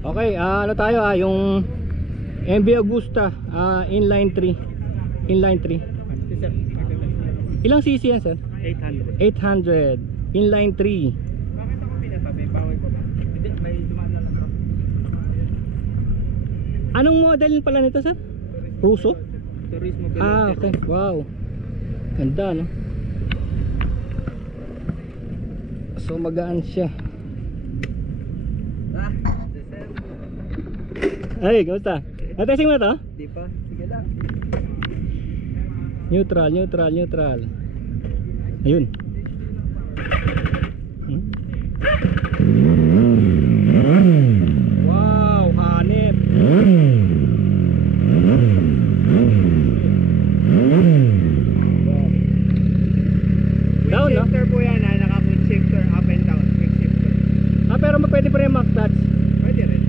Okay, ano tayo yung MV Agusta inline 3. Inline 3. Ilang cc yan, sir? 800. 800 inline 3. Bakit ako pinatabi? Bawal ko ba? Hindi, may dumaan na lang. Anong model pala nito, sir? Russo? Turismo Okay. Wow. Ganda, no? So magaan siya. Ay, kamusta? Natesting mo na to? Di pa? Sige lang. Neutral. Ayun. Wow, hanip. Down, no? Shifter po yan, naka-quick shifter, up and down. Quick shifter. Pero pwede pa rin mag-clutch. Pwede rin.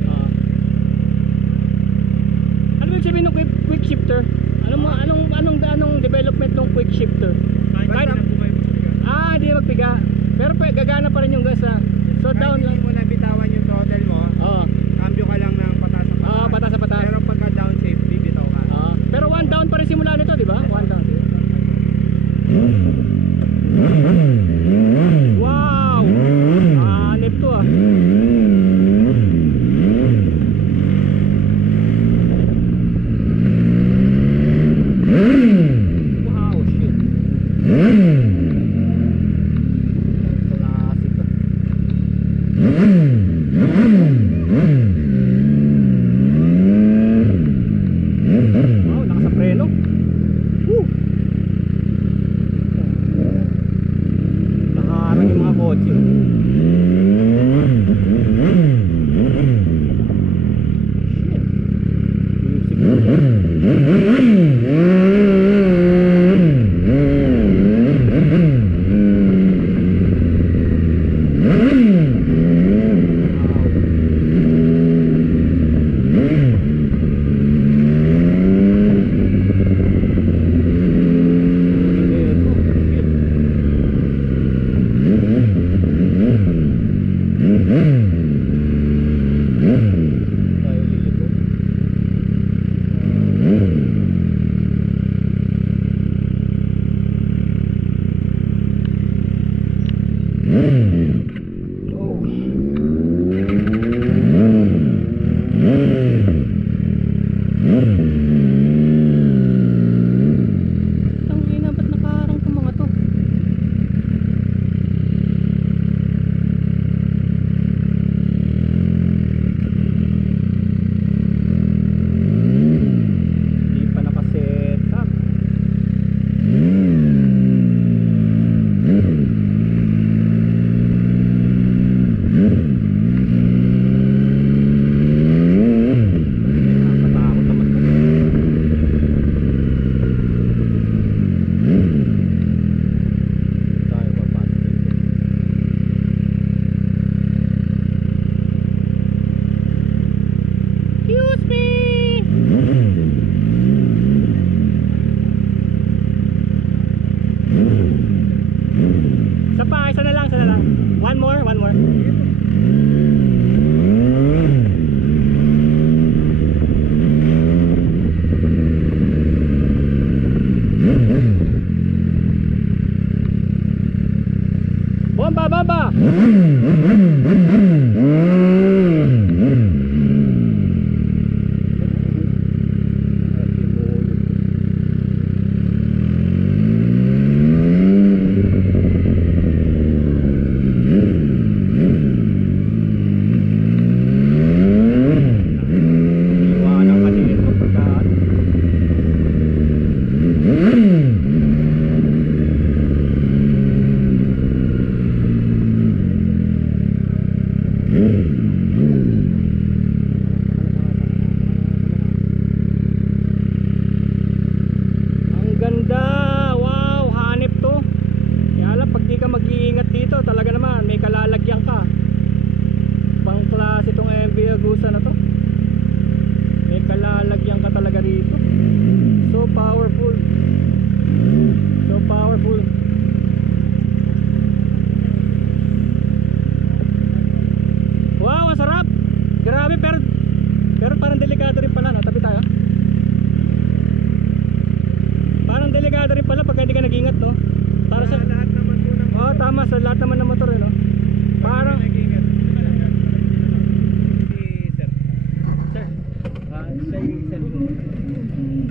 Ano ba sabihin ng quick shifter? Anong development ng quick shifter? Kahit na po kayo magpiga. Hindi magpiga. Pero gagana pa rin yung gas. So down lang.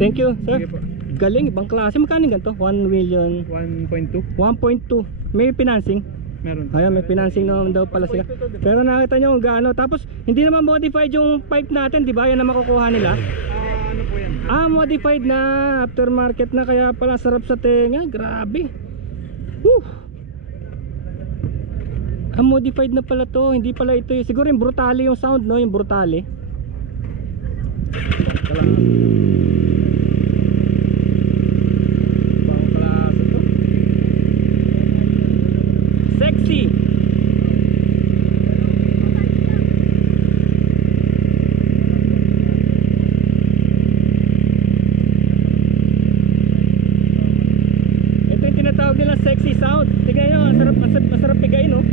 Thank you, sir. Sige po. Galing, ibang klase. Magkano ganito? 1 million. 1.2. 1.2. May financing. Meron. Ayun, may financing naman daw pala sila. Pero nakita nyo kung gaano. Tapos, hindi naman modified yung pipe natin, di ba? Yan na makukuha nila. Ano po yan? Modified na. Aftermarket na. Kaya pala sarap sa tenga. Grabe. Woo! Modified na pala to. Hindi pala ito. Siguro yung brutale yung sound, no? Yung brutale. Sexy. Ito yung tinatawag nila sexy sound. Tingnan nyo, masarap pigain, no?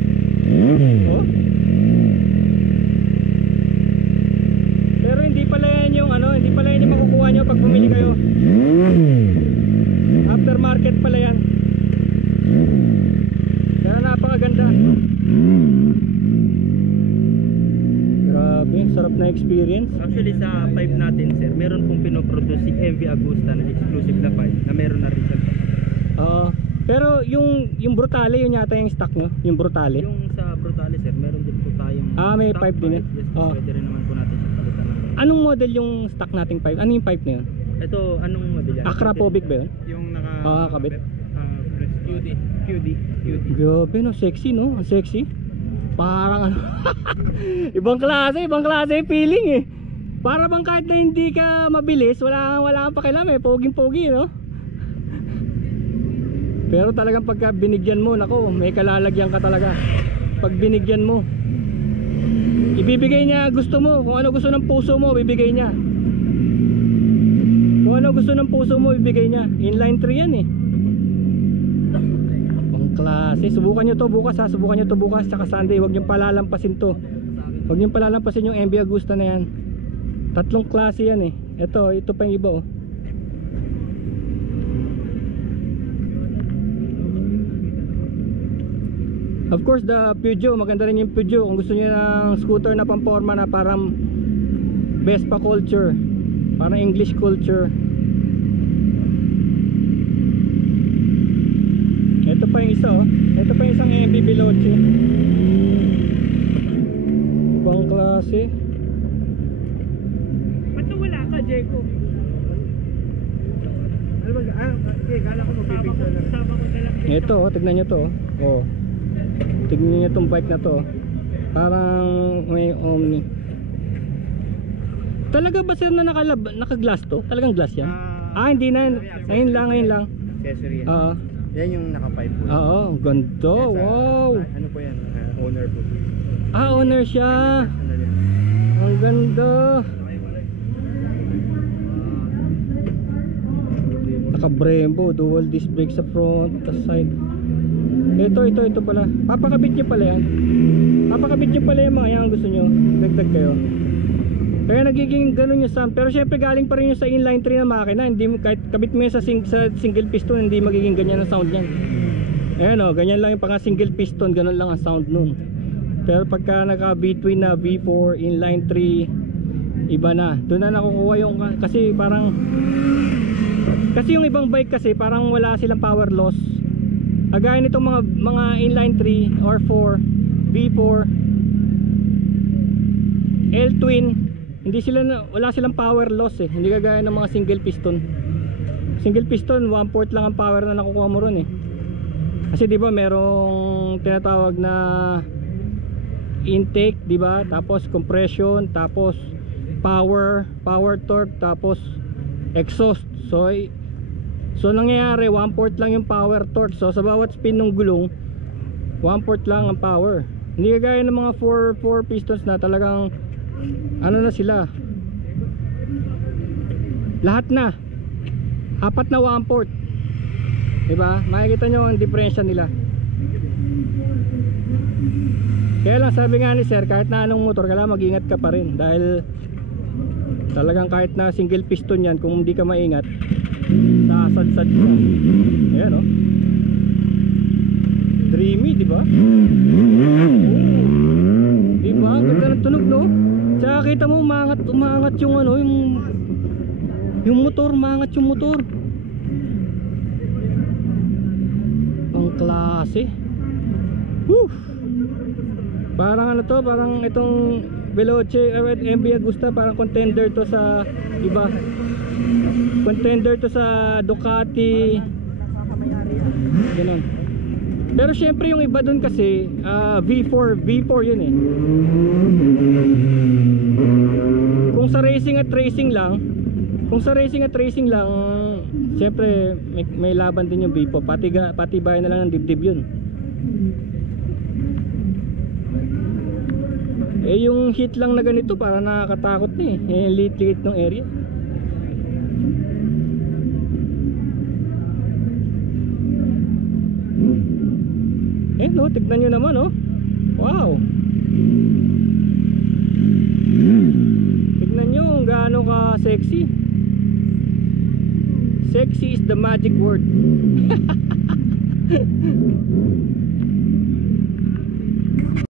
Oh. Pero hindi pala yan yung hindi pala yan yung makukuha nyo pag bumili kayo. Aftermarket pala yan. Kaya napakaganda. Grabe, sarap na experience. Actually sa pipe natin sir, meron pong pinoproduce si MV Agusta na exclusive na pipe na meron na rin sa pero yung brutale yun yata yung stock nyo, yung brutale. yung sa Brutale sir, meron din po tayong may stock pipe din eh. Yes, pwede rin naman po natin siya palitan ng... Anong model yung stock nating pipe? Ano yung pipe na yun? Ito, anong model yan? Acrapovic ba yun? Yung naka... kabit. QD. Grabe no, sexy no, ang sexy. Parang ibang klase feeling eh. Para bang kahit na hindi ka mabilis, wala kang pakialam eh, poging-pogi no. Pero talagang pagka binigyan mo, nako, may kalalagyan ka talaga. Pag binigyan mo, ibibigay niya gusto mo. Kung ano gusto ng puso mo, bibigay niya. Kung ano gusto ng puso mo, bibigay niya. Inline 3 yan eh. Ang klase. Subukan nyo to bukas ha. Subukan nyo to bukas. Tsaka Sunday, huwag nyo palalampasin to. Huwag nyo palalampasin yung MV Agusta na yan. Tatlong klase yan eh. Ito pa yung iba oh. Of course the Peugeot, maganda rin yung Peugeot. Kung gusto niyo ng scooter na pamporma na parang Vespa culture, parang English culture. Ito pa yung isa oh. Ito pa yung isang MV Veloce. Ibang klase. Ba't wala ka, Jeko? Kala ko mabibigyan lang. Sama ko na lang. Ito oh, tignan nyo to oh. Tignan nyo tong bike na to. Parang may Omni. Talaga ba sir na naka-glass to? Talagang glass yan? Hindi na. Ngayon lang. Accessory yan. Oo. Yan yung naka-pipe po. Oo, ganito. Wow. Ano po yan? Owner po. Owner siya. Ang ganda. Naka Brembo, dual disc brake sa front, sa side. Ito pala. Papakabit nyo pala yan. Papakabit nyo pala yung mga yan gusto nyo. Dagdag kayo. Kaya nagiging ganun yung sound. Pero syempre galing pa rin yung sa inline 3 na makina. Hindi mo, kahit kabit mo yun sa single piston, hindi magiging ganyan ang sound yan. Ayan o, ganyan lang yung pang single piston. Ganun lang ang sound nun. Pero pagka naka V-twin na V4 inline 3, iba na. Doon na nakukuha yung, kasi parang, kasi yung ibang bike kasi parang wala silang power loss. Agaya nitong mga inline 3 or 4 V4 L-twin, wala silang power loss eh. Hindi kagaya ng mga single piston. Single piston 1/4 lang ang power na nakukuha mo ron eh. Kasi di ba merong tinatawag na intake, di ba? Tapos compression, tapos power torque, tapos exhaust. So nangyayari 1/4 lang yung power torque. So sa bawat spin ng gulong 1/4 lang ang power. Hindi kagaya ng mga 4 pistons na talagang ano na sila, lahat na 4 na 1/4. Diba? Makikita nyo ang diferensya nila. Kaya lang sabi nga ni sir, kahit na anong motor, kailangan mag-ingat ka pa rin. Dahil talagang kahit na single piston yan, kung hindi ka maingat, sasadsad ko. Ayan o, dreamy, diba? Diba? Ganda ng tunog, no? Tsaka kita mo umangat yung ano, Yung motor, mangat yung motor. Ang klase. Woo! Parang ano to, parang itong Veloce MV Agusta, parang contender to sa iba. Contender to sa Ducati. Ganun. Pero syempre yung iba dun kasi V4 yun eh. Kung sa racing at racing lang, syempre may laban din yung V4. Patibayan na lang ng dibdib yun. Eh yung heat lang na ganito para nakakatakot na eh. Yung liit-liit ng area. Eh no, tignan nyo naman oh. Wow. Tignan nyo kung gaano ka sexy. Sexy is the magic word.